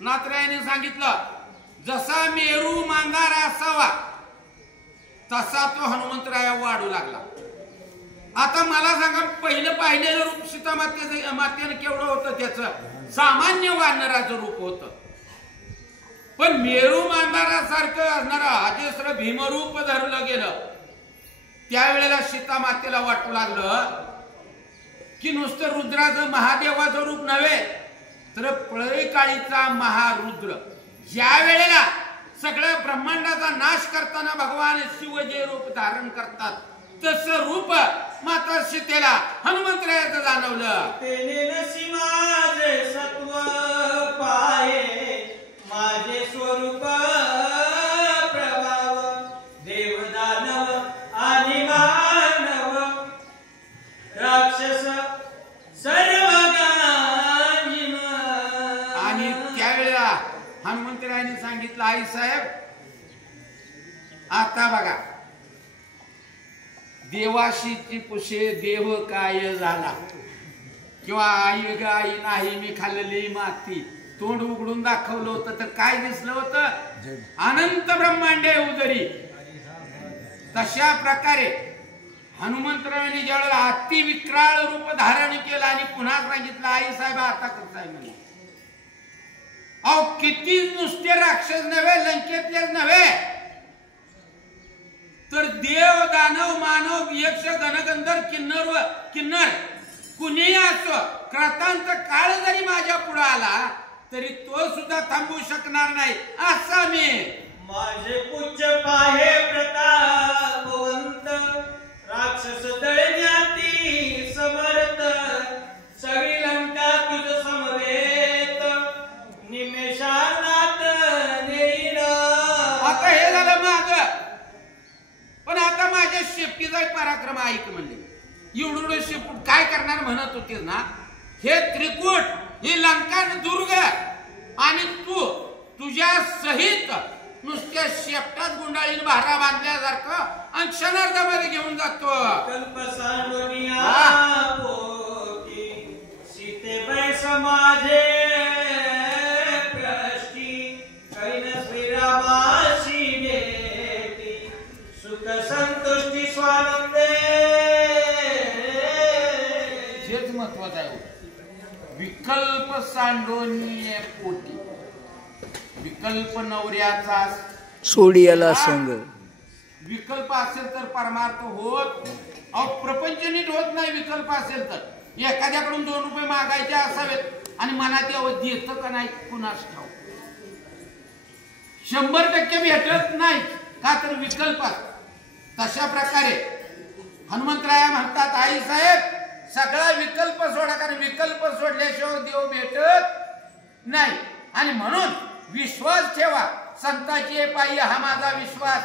नाथरायाने सांगितलं जसा मेरू मांगार असावा तसा तो हनुमंतराया वाढू लागला. आता मला सांगा, पहिलं पाहिलेलं रूप सीता मातेनं केवढं होतं, त्याचं सामान्य वानराचं रूप होतं. पण मेरू मांडारासारखं असणारं अजस्र भीमरूप धरलं गेलं. त्यावेळेला सीता मातेला वाटू लागलं की नुसतं रुद्राचं महादेवाचं रूप नव्हे तर प्रळय काळीचा महारुद्र, ज्या वेळेला सगळ्या ब्रह्मांडाचा नाश करताना भगवान शिव जे रूप धारण करतात तसं रूप माता सीतेला हनुमंतरायाचं जाणवलं. माझे सत्व पाये माझे स्वरूप प्रभाव देवदानव आणि मानव राक्षस सर्व आणि त्यावेळेला हनुमंतरायाने सांगितलं आई साहेब आता बघा देवाशीची पुशे देव काय झाला किंवा आई ग आई नाही मी खाल्लेली माती तोंड उघडून दाखवलं होतं तर काय दिसलं होतं अनंत ब्रह्मांडे उदरी. तशा प्रकारे हनुमंतरायाने ज्यावेळेला अति विक्राळ रूप धारण केलं आणि पुन्हा सांगितलं आई साहेब आता कसं आहे म्हणे. अहो किती नुसते राक्षस नव्हे लंकेतलेच नव्हे तर देव दानव मानव यक्ष गणगंधर किन्नर कुणीही असो क्रतांचा काळ जरी माझ्या पुढे आला तरी तो सुद्धा थांबू शकणार नाही असा मी. माझे पूज्य पाहे प्रतापवंत राक्षस दळण्याती समर्थ सगळी लंका तुझ समवेत निमेषानात नेईल. आता हे झालं माग, पण आता माझ्या शेपटीचा पराक्रम ऐक म्हणले. एवढं शेपूट काय करणार म्हणत होते ना. हे त्रिकूट ही लंका दुर्ग आणि तू तुझ्या सहित नुसत्या शेपटात गुंडाळीन भारा बांधल्यासारखं आणि क्षणार्धामध्ये घेऊन जातो. कल्प सांडोनिया पोटी सीतेबाई समाजे प्रष्टी कैलास विरामाशी भेटी सुख संतुष्टी स्वानंदे. हेच महत्वाचं आहे. विकल्प सांडोनी पोटी विकल्प नवऱ्याचा सोडियाला संग विकल्प असेल तर परमार्थ होत. प्रपंच नीट होत नाही विकल्प असेल तर. एखाद्याकडून 2 रुपये मागायचे असावेत आणि मनात अवधी येतं का नाही कुणास ठाऊक. 100% भेटत नाही का तर विकल्प. तशा प्रकारे हनुमंतराया म्हणतात आई साहेब सगळा विकल्प सोडा कारण विकल्प सोडल्याशिवाय देव भेटत नाही. आणि म्हणून विश्वास ठेवा संताची पायी हा माझा विश्वास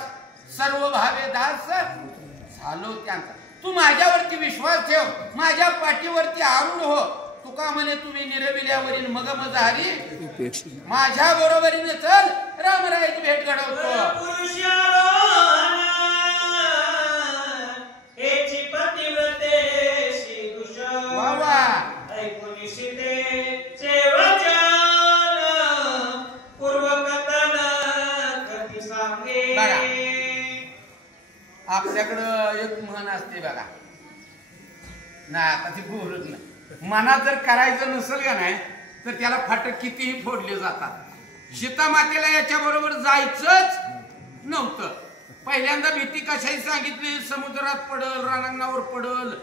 सर्व भावे दास झालो त्यांचा. तू माझ्यावरती विश्वास ठेव माझ्या पाठीवरती आरूढ हो. तुका म्हणे तुम्ही निरविल्यावरील मग हरी माझ्या बरोबरीने चल रामरायाची भेट घडवतो. आपल्याकडं एक म्हण असते बघा ना आता ती बोलत नाही. मनात जर करायचं नसेल का नाही तर त्याला फाटक कितीही फोडले जातात. सीता मातेला याच्या बरोबर जायचंच नव्हतं. पहिल्यांदा भीती कशाही सांगितली समुद्रात पडल रणांगणावर पडल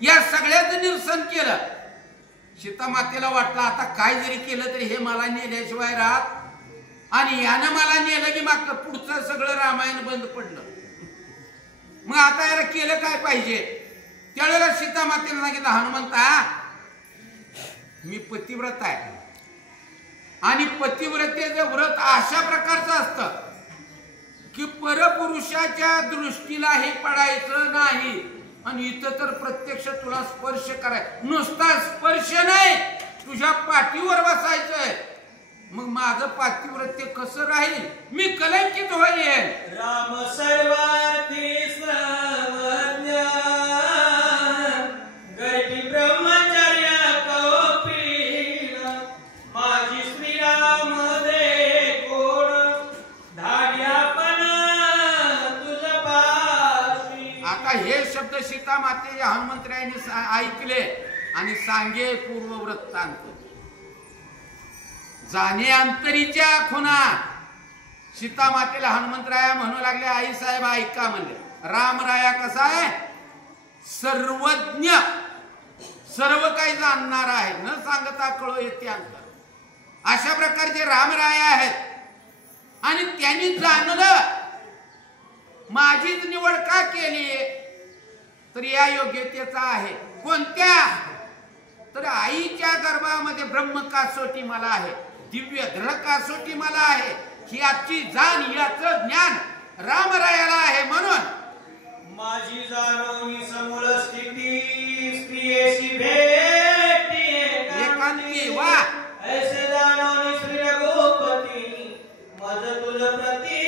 या सगळ्याचं निरसन केलं. सीता मातेला वाटलं आता काय जरी केलं तरी हे मला नेल्याशिवाय राहत आणि यानं मला नेलं की मागचं पुढचं सगळं रामायण बंद पडलं. मग आता याला केलं काय पाहिजे. त्यावेळेला सीता मातेला सांगितलं हनुमंता मी पतिव्रत आहे आणि पतिव्रतेचं व्रत अशा प्रकारचं असतं की परपुरुषाच्या दृष्टीलाही पडायचं नाही आणि इथं तर प्रत्यक्ष तुला स्पर्श करायचा. नुसता स्पर्श नाही तुझ्या पाठीवर बसायचंय. मग माझं पातिव्रत्य कसं राहील मी कलंकित होईल. राम सर्वार्थी सर्वज्ञ गर्भी ब्रह्मचर्य कौपीन माझी श्रीराम दे कोण धाड्यापण तुझ पाशी. आता हे शब्द सीता माते हनुमंतरायाने ऐकले आणि सांगे पूर्व वृत्तांत. जाणे अंतरीच्या खुना. सीता मातेला हनुमंतराया म्हणू लागले, आई साहेब ऐका म्हणले, रामराया कसा आहे, सर्वज्ञ, सर्व काही जाणणार आहे, न सांगता कळो येते अंतर. अशा प्रकारचे रामराया आहेत आणि त्यांनी जाणलं माझीच निवड का केली तर या योग्यतेचा आहे. कोणत्या तर आईच्या गर्भामध्ये ब्रह्म कासोटी मला आहे, दिव्य दृढ कासोटी मला आहे. ही आजची जाण, याचं ज्ञान रामरायाला आहे. म्हणून माझी जाणवणी समूळ स्थिती स्त्रियेशी भेटी एकांती. वा ऐसे जाणवणी श्री रघुपती मज तुझ प्रती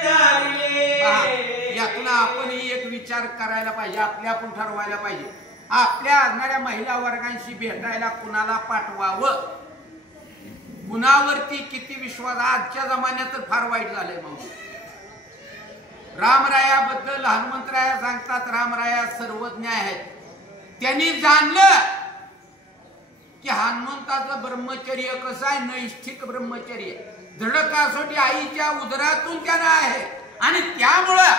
धारिले. यातून आपणही एक विचार करायला पाहिजे, आपल्या आपण ठरवायला पाहिजे, आपल्या असणाऱ्या महिला वर्गांशी भेटायला कुणाला पाठवावं, कुणावरती किती विश्वास. आजच्या जमान्यात तर फार वाईट झालंय. मग रामरायाबद्दल हनुमंतराया सांगतात, रामराया सर्वज्ञ आहेत. त्यांनी जाणलं की हनुमंताचं ब्रह्मचर्य कसं आहे, नैष्ठिक ब्रह्मचर्य, दृढ कासोटी आईच्या उदरातून त्यांना आहे. आणि त्यामुळं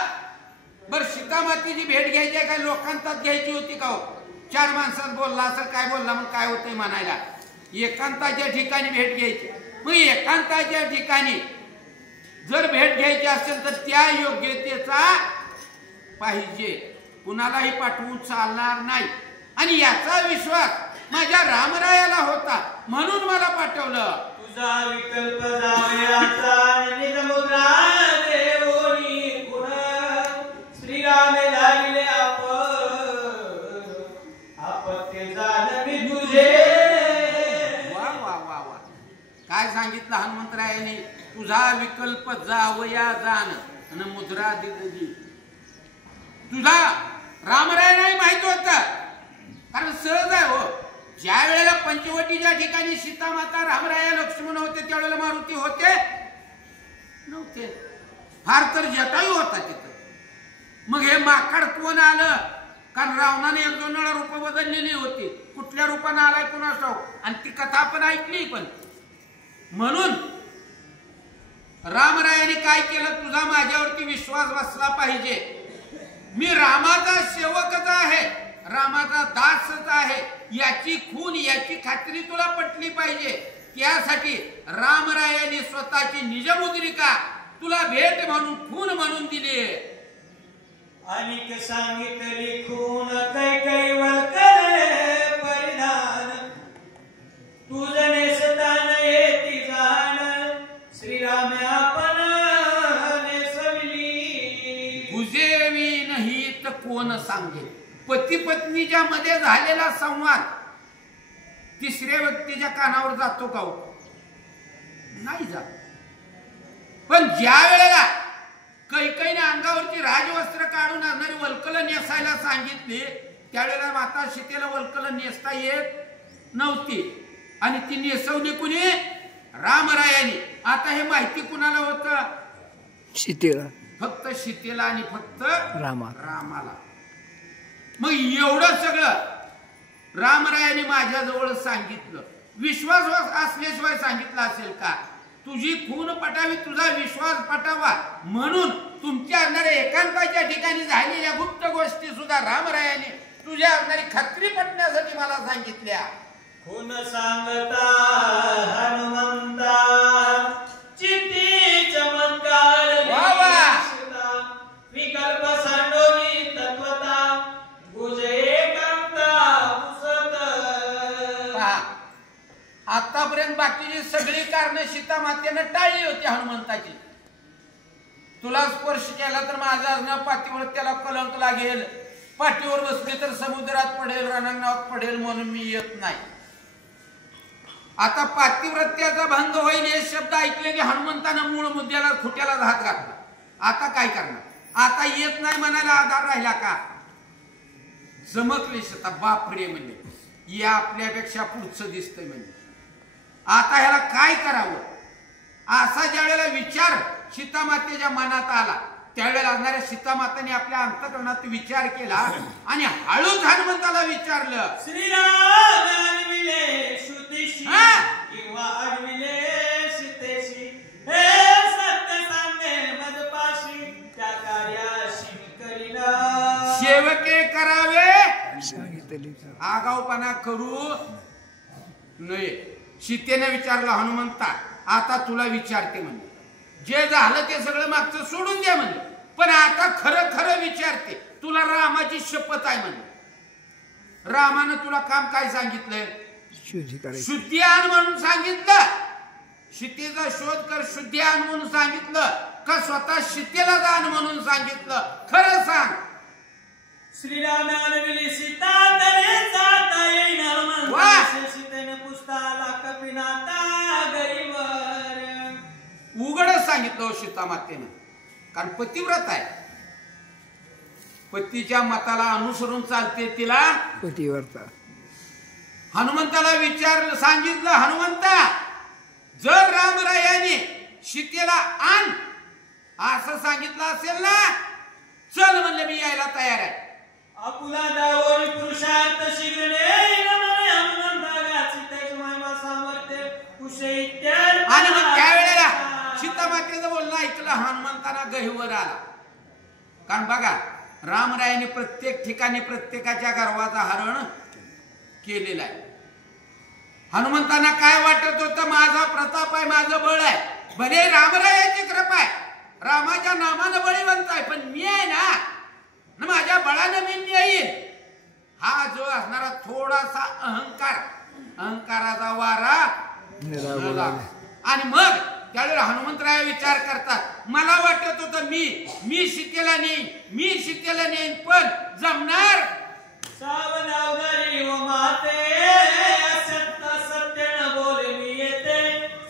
बर सीतामातेची भेट घ्यायची आहे, काय लोकांतात घ्यायची होती का हो? चार माणसात बोलला असं काय बोलला मग काय होतंय म्हणायला. एकांताच्या ठिकाणी भेट घ्यायची. मग एकांताच्या ठिकाणी जर भेट घ्यायची असेल तर त्या योग्यतेचा पाहिजे, कुणालाही पाठवून चालणार नाही. आणि याचा विश्वास माझ्या रामरायाला होता, म्हणून मला पाठवलं. तुझा विकल्प जावयाचा निजमुद्रा देवोनी गुण श्रीराम झाले आपत्य जाणवी तुझे. वा वा वा वा, काय सांगितलं हनुमंतरायाने, तुझा विकल्प जावया जाण आणि मुद्रा दिली. तुझा रामरायालाही माहित होत, कारण सहज आहे हो. ज्या वेळेला पंचवटीच्या ठिकाणी सीतामाता रामराया लक्ष्मण होते त्यावेळेला मारुती होते नव्हते, फार तर जटायू होता तिथं. मग हे माकड कोण आलं, कारण रावणाने 1-2 वेळा रूप बदललेली होती, कुठल्या रूपाने आलाय कुणास ठाऊक, आणि ती कथा आपण ऐकली पण. म्हणून रामरायाने काय केलं, तुझा माझ्यावरती विश्वास बसला पाहिजे, मी रामाचा सेवकच आहे, रामाचा दासच आहे, याची खून याची खात्री तुला पटली पाहिजे. त्यासाठी रामरायाने स्वतःची निजमुद्रिका तुला भेट म्हणून खून म्हणून दिली. अनिक सांगितली खून कैकई वल्कले परिधान तुझ नेसतान येती जाण श्रीराम आपण नेसविली. गुजेवी नाही तर कोण सांगे. पती पत्नीच्या मध्ये झालेला संवाद तिसऱ्या व्यक्तीच्या कानावर जातो का? नाही जात. पण ज्या वेळेला कैकईने अंगावरची राजवस्त्र काढून असणारी वल्कल नेसायला सांगितली त्यावेळेला माता सीतेला वल्कल नेसता येत नव्हती आणि ती नेसवली कुणी? रामरायाने. आता हे माहिती कुणाला होतं? सीतेला. फक्त सीतेला आणि फक्त रामाला. मग एवढं सगळं रामरायाने माझ्याजवळ सांगितलं. विश्वास असल्याशिवाय सांगितलं असेल का? तुझी खून पटावी, तुझा विश्वास पटावा म्हणून तुमच्या असणाऱ्या एकांताच्या ठिकाणी झालेल्या गुप्त गोष्टी सुद्धा रामरायाने तुझ्या असणारी खात्री पटण्यासाठी मला सांगितल्या. खून सांगता हनुमंता चित्ती चमत्कार विकल्प सांडोनी तत्वता गुजे कांता पुसत. आतापर्यंत बाकीची सगळी कारण सीता मातेनं टाळली होती हनुमंताची. तुला स्पर्श केला तर माझा असणं पाठीवर त्याला कलंक लागेल, पाठीवर बसले तर समुद्रात पडेल, रणांगणात पडेल म्हणून मी येत नाही. आता पातिव्रत्याचा भंग होईल हे शब्द ऐकले की हनुमंतानं मूळ मुद्द्याला खुट्याला हात घातला. आता काय करणार? आता येत नाही म्हणायला आधार राहिला का? जमकले आता बापरे म्हणजे या आपल्यापेक्षा पुढचं दिसतंय म्हणजे आता ह्याला काय करावं असा ज्या वेळेला विचार सीतामातेच्या मनात आला त्यावेळेला असणाऱ्या सीतामाताने आपल्या अंतःकरणात विचार केला आणि हळूच हनुमंताला विचारलं, श्रीराम किंवा अडविले सीतेशी हे सत्य सांगे मजपाशी त्या कार्याशी मी करीना सेवके करावे सांगितले आगाऊपणा करू नये. सीतेने विचारलं हनुमंता आता तुला विचारते म्हणले. जे झालं ते सगळं मागचं सोडून द्या म्हणले, पण आता खरं खरं विचारते. तुला रामाची शपथ आहे म्हणले. रामानं तुला काम काय सांगितलंय? शुद्धी करायची. शुद्धी आण म्हणून सांगितलं. सीतेचा शोध कर शुद्धी आण म्हणून सांगितलं का स्वतः सीतेला जाण म्हणून सांगितलं? खरं सांग. श्रीराम अडविली सीता तरी जाता येईन हनुमंत सीतेने पुसताला कपिनाथा गरीवर उघडच सांगितलं सीता मातेनं. कारण पतिव्रत आहे, पतीच्या मताला अनुसरून चालते तिला पतिव्रता. हनुमंताला विचारलं सांगितलं हनुमंता जर रामरायाने सीतेला आण असं सांगितलं असेल ना, चल म्हणले मी यायला तयार आहे. आपुला दावोरी पुरुषार्थ शीघ्र नेईन म्हणे हनुमंता गाची त्याची महिमा सामर्थ्य कुशे इत्यार्थ. आणि मग त्यावेळेला सीता मातेचं बोलणं ऐकलं हनुमंताना गहिवर आला. कारण बघा रामरायाने प्रत्येक ठिकाणी प्रत्येकाच्या गर्वाचा हरण केलेला आहे. हनुमंतांना काय वाटत होतं माझा प्रताप आहे, माझं बळ आहे. भले रामरायाची कृपा आहे, रामाच्या नामानं बळीवंत आहे, पण मी आहे ना माझ्या बळानं मी येईल. हा जो असणारा थोडासा अहंकाराचा वारा आणि मग त्यावेळेला हनुमंतराय विचार करतात मला वाटत होतं मी सीतेला नेईन पण जमणार. सावधावधारी व माते असत्य सत्य न बोले मी येते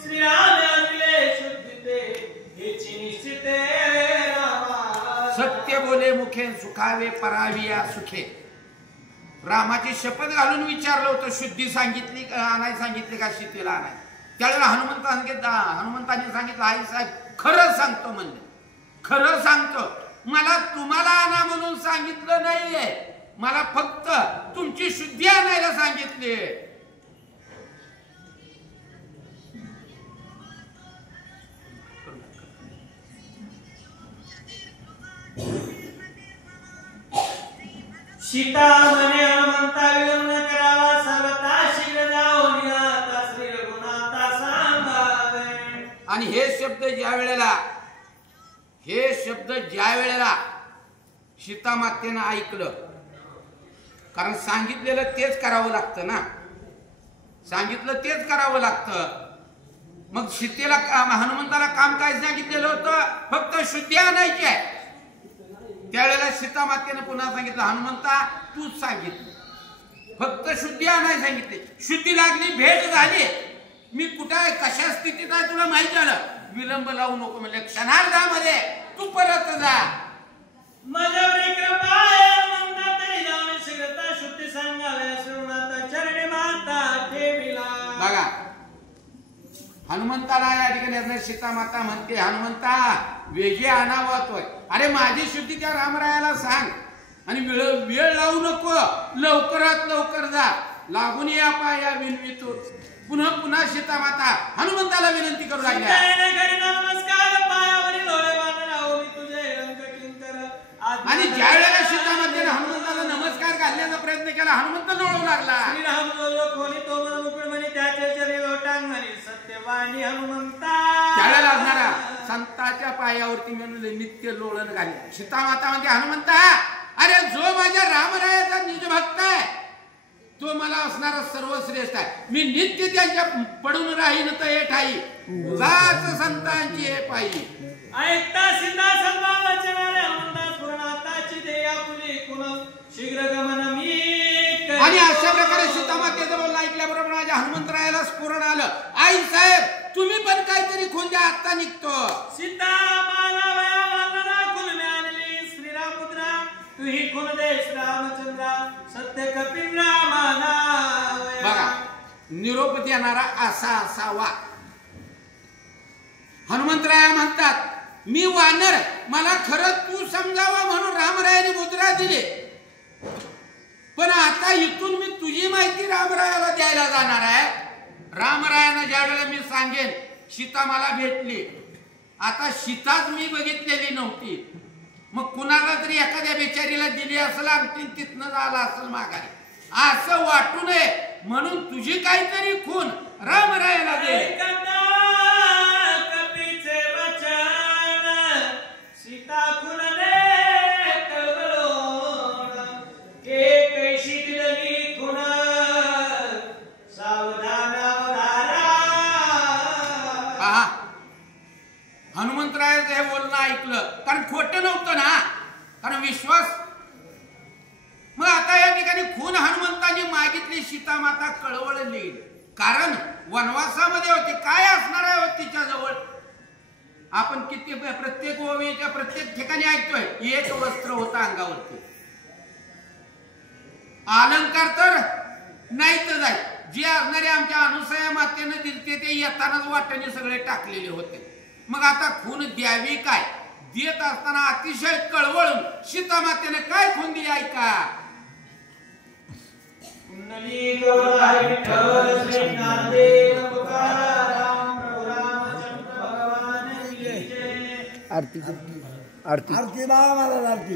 श्रीराम अडविले शुद्धीते हेची निश्चिते रामा. सत्य बोले मुखे सुखावे पराविया सुखे. रामाची शपथ घालून विचारलं होतं शुद्धी सांगितली का आणाय सांगितली का सीतेला आणाय. त्यावेळेला हनुमंतांनी सांगितलं आई साहेब खरं सांगतो म्हणले. खरं सांगतो मला तुम्हाला आणा म्हणून सांगितलं नाहीये, मला फक्त तुमची शुद्धी आणायला सांगितली. सीता म्हणे हनुमंता विलंब करावा सर्वता शीघ्र जाओ निघाता श्री रघुनाथा सांगावे. आणि हे शब्द ज्या वेळेला सीता मातेनं ऐकलं, कारण सांगितलेलं तेच करावं लागतं ना, सांगितलं तेच करावं लागतं. मग सीतेला हनुमंताला काम काय सांगितलेलं होतं? फक्त शुद्धी आणायची आहे. त्यावेळेला सीता मातेनं पुन्हा सांगितलं हनुमंता तूच सांगितलं फक्त शुद्धी आणायला सांगितले. शुद्धी लागली, भेट झाली, मी कुठं आहे कशा स्थितीत आहे तुला माहित झालं, विलंब लावू नको म्हणजे क्षणार्धामध्ये तू परत जा. माझ्यावर कृपा आहे म्हणता तरी जाऊन शीघ्रता शुद्धी सांगावे श्रीनाथा चरणी माता ठेविला. बघा हनुमंताला या ठिकाणी सीता माता म्हणते हनुमंता वेगी अनावतोय. अरे माझी शुद्धी त्या रामरायाला सांग आणि वेळ लावू नको, लवकरात लवकर जा, लागून या पाया विनवितो. पुन्हा पुन्हा सीता माता हनुमंताला विनंती करू लागल्या. आणि ज्या वेळेला सीता मातेने हनुमंताला नमस्कार घालण्याचा प्रयत्न केला हनुमंत लोळू लागला. त्यावेळेला असणारा संताच्या पायावरती म्हणून नित्य लोळण घाले. सीता माता म्हणते हनुमंता अरे जो माझ्या रामरायाचा निज भक्त आहे तो मला असणारा सर्वश्रेष्ठ आहे. मी नित्य त्यांच्या पडून राहीन तर हे ठाई उगाच संतांची हे पायी. ऐकता सीता सर्व वचनाने हनुमंता पूर्णाताची देया फुली कुण शीघ्र गमन मी. आणि अशा प्रकारे सीता मातेचं बोलणं ऐकल्याबरोबर माझ्या हनुमंतरायाला स्फुरण आलं आई साहेब तुम्ही पण काहीतरी खोंद्या आत्ता निघतो. सीता माला वया वानरा खुन आणली श्रीरामपुत्रा तुही खुन देश रामचंद्रा सत्य कपिल रामाना. बघा निरोप देणारा असा असावा. हनुमंतराया म्हणतात मी वानर, मला खरं तू समजावा म्हणून रामरायाने मुद्रा दिली, पण आता इथून मी तुझी माहिती रामरायाला द्यायला जाणार आहे. रामरायांना ज्या वेळेला मी सांगेन सीता मला भेटली, आता सीताच मी बघितलेली नव्हती, मग कुणाला तरी एखाद्या बेचारीला दिली असेल आणि तिथनं झाला असेल माघारी, असं वाटू नये म्हणून तुझी काहीतरी खून रामरायाला दे. कपीचे वचन सीता खून दे कवळोण, एक शिकली खूण सावधान अवधारा. पहा, हनुमंतरायाचं हे बोलणं ऐकलं, कारण खोटं नव्हतं ना, कारण विश्वास. मग आता या ठिकाणी खून हनुमंतांनी मागितली, सीता माता कळवळली, कारण वनवासामध्ये होते. काय असणार आहे तिच्या जवळ? आपण किती प्रत्येक ओवीच्या प्रत्येक ठिकाणी ऐकतोय, एक वस्त्र होतं अंगावरती, अलंकार तर नाहीतच आहे. जे असणारे आमच्या अनुसया मातेने दिलते ते येतानाच वाटेने सगळे टाकलेले होते. मग आता खून द्यावी काय? देत असताना अतिशय कळवळून सीता मातेने काय खून दिली ऐका. कुंडली गौराई विठ्ठल श्री ज्ञानदेव तुकाराम प्रभु रामचंद्र भगवान की जय. आरती आरती आरती बाळा मला आरती.